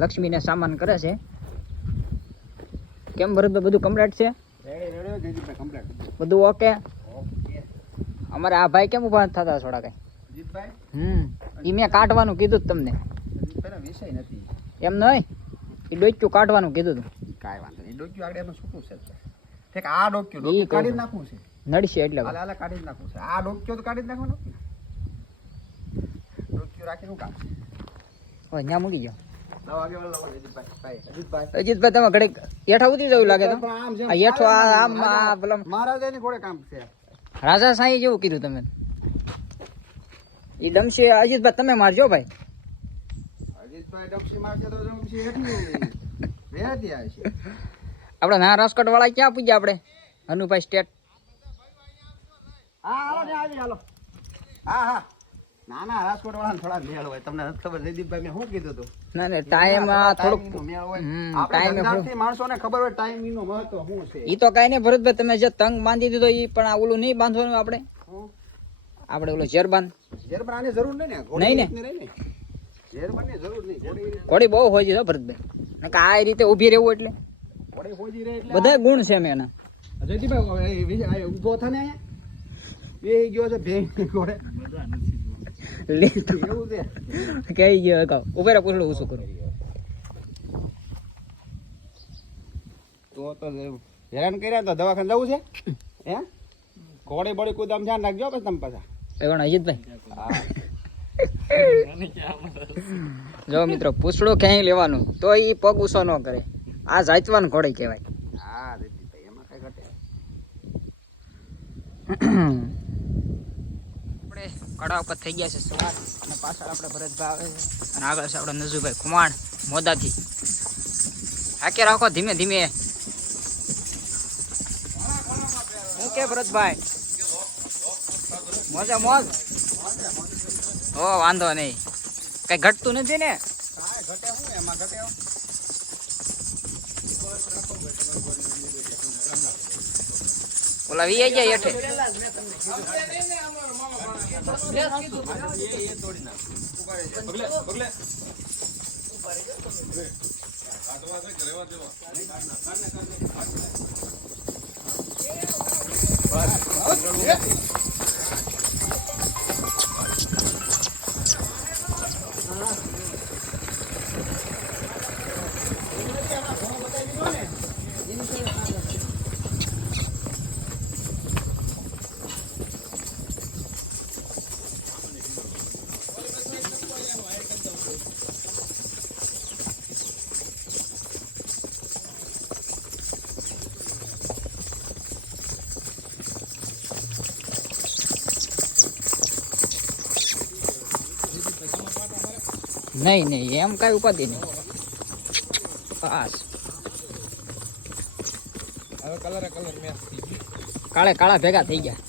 લક્ષ્મીને સામાન કરે છે. કેમ ભરતભાઈ બધું કમ્પ્લીટ છે? બધું ઓકે? અમારે આ ભાઈ કેમ ઉભા થતા થોડા કઈ? ઈ મેં કાઢવાનું કીધું તમને. વિષય નથી એમ નહીં, એ ડોક્યું કાઢવાનું કીધું તું. કાંઈ વાંધો નહીં. ડોક્યું આગળ એમાં છૂટું છે. ઠીક, આ ડોક્યું કાઢી નાખવું છે. નડશે એટલે હાલે કાઢી નાખવું છે. આ ડોક્યું તો કાઢી નાખવાનું. ડોક્યું રાખીને કામ હવે ત્યાં મૂકી ગયો. અજીતભાઈ અજીતભાઈ તમે ઘડીક હેઠા ઉતરી જવું લાગે તો. આ હેઠો આમ મહારાજાની ઘોડે કામ છે. રાજા સાંઈ જેવું કીધું તમે. એ દમશે અજીતભાઈ તમે મારજો ભાઈ. અજીતભાઈ ડમશી મારશે તો ડમશી હેઠી વેતી આવશે. આપણે ના રાજકોટ વાળા ક્યાં પૂજ્યા આપણે? હનુભાઈ સ્ટેટ. હા હાલો ને આવી હાલો. હા હા ના ના રાજકોટ વાળા થોડા મેળ હોય. તમને નથી ખબર જયદીપભાઈ મેં શું કીધું હતું? ના ના ટાઈમ થોડુંક મેળ હોય. ટાઈમ આપણે માણસોને ખબર હોય ટાઈમિંગ નું મહત્વ શું છે. ઈ તો કઈ નહીં ભરતભાઈ, તમે જે તંગ બાંધી દીધો ઈ પણ આ ઓલું નહીં બાંધવાનું આપણે. આપણે ઓલો ઝેરબાન આની જરૂર નહીં ને. નહીં ને ઝેરબાનની જરૂર નહીં. ઘોડી બહુ હોય છે ભરતભાઈ. નકર આ રીતે ઊભી રહેવું એટલે ઘોડી હોજી રહે એટલે બધા ગુણ છે એમ એના. જયદીપભાઈ ઉભો થને એ ગયો છે ભેંગ ઘોડે એવું છે. કઈ ગયો કહો ઉભે રે પૂછડું શું કરું. તો હેરાન કર્યા તો દવાખાને જવું છે હે? ઘોડે બોડી કોઈ આમ ધ્યાન રાખજો પછી તમે પાછા. એ કોણ અજીતભાઈ? જો મિત્રો પૂછડું ક્યાંય લેવાનું તો ઈ પગ ઉસો ન કરે. આ જાચવાનું ઘોડે કહેવાય. હા જયદીપભાઈ એમાં કઈ ઘટે. આપણે કડા ઉપર થઈ ગયા છે સવાર અને પાછળ આપણે ભરતભાઈ આવે છે અને આગળ છે આપણે નજુભાઈ કુમાણ મોદાથી. હાકે રાખો ધીમે ધીમે. શું કે ભરતભાઈ? મોજે મોજ. ઓ વાંધો નહીં, કઈ ઘટતું નથી ને? ઘટે શું એમાં ઘટે? ઓલા વી જાય હેઠે. નહીં નહીં એમ કઈ ઉપાધિ નહીં. બસ હવે કલર મેચ કાળે કાળા ભેગા થઈ ગયા.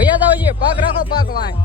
ભૈયા જાવ છે પગ રાખો પગ વાય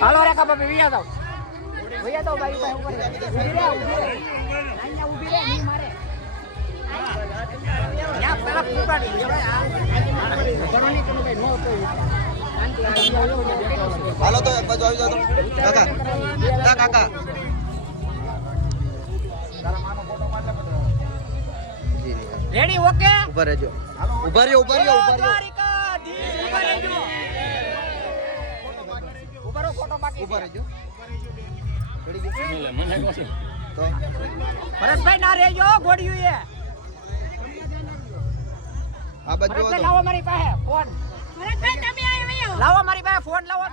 હાલો રે કાપા ભૈયા જાવ ભૈયા તો ભાઈ ઉપર ઊભી રે ની મારે યા પેલા ફૂટાડી ગણોની તમે ભાઈ નો તો હાલો તો એક બાજુ આવી જાવ તો કાકા કાકા રેડી ઓકે ઉભા રહેજો ઉભા રહ્યો ઉભા ફોટો બાકી ઉભા રહેજો તો ભરતભાઈ ના રહેજો ગોડિયું એ આ બાજુ ભરતભાઈ લાવો મારી પાસે ફોન ભરતભાઈ તમે આવ્યો લાવો મારી પાસે ફોન લાવો